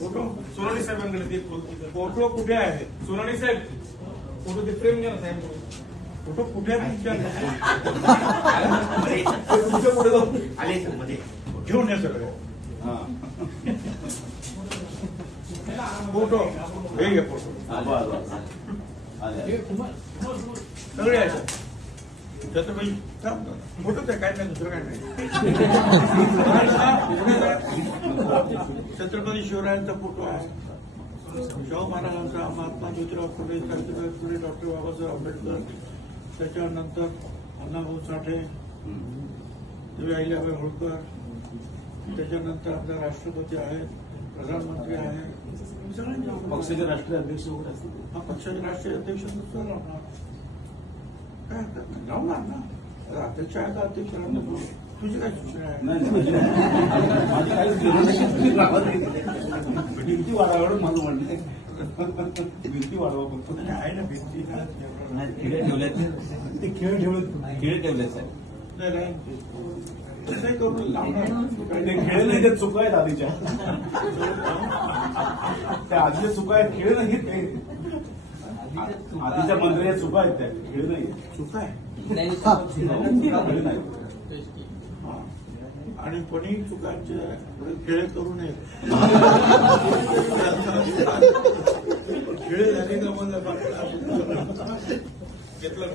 Photo Sonali साहेबांकडे ते photo कुठे आहे? सोनाली साहेब फोटो ते फ्रेम घ्या ना साहेब. फोटो कुठे आहे तुमच्या? तुमच्या पुढे जाऊ आले मध्ये घेऊन या सगळे फोटो हे घे फोटो सगळे आहेत. त्याचं काही काम फोटोच आहे, काय नाही दुसरं काय नाही. छत्रपती शिवरायांचा फोटो आहे, शाहू महाराजांचा, महात्मा ज्योतिराव फुले, सावित्रीबाई फुले, डॉक्टर बाबासाहेब आंबेडकर, त्याच्यानंतर अण्णाभाऊ साठे, देवी अहिल्याबाई होळकर, त्याच्यानंतर आपले राष्ट्रपती आहेत, प्रधानमंत्री आहेत, पक्षाचे राष्ट्रीय अध्यक्ष वगैरे असतील. हा पक्षाचे राष्ट्रीय अध्यक्ष सुद्धा राहणार. काय हरकत नाही, राहणार ना. अध्यक्ष आहे का अध्यक्ष राहणार? तुझी काय सूचना आहे? माझी काहीच भिंती वाढावं माझं म्हणणं आहे. भिंती वाढवा फक्त आहे ना भिंती खेळ ठेवल्यात ते खेळ ठेवले साहेब. तसंही करून लावणार. ते खेळ नाही, ते चुका आहेत आधीच्या. त्या आधीच्या चुका आहेत, खेळ नाही ते. आधीच्या मंत्र्या चुका आहेत, त्या खेळ नाही. चुका आहे खेळ नाही. हा. आणि कोणी चुकांचे खेळ करू नये. खेळ झाले का मग घेतलं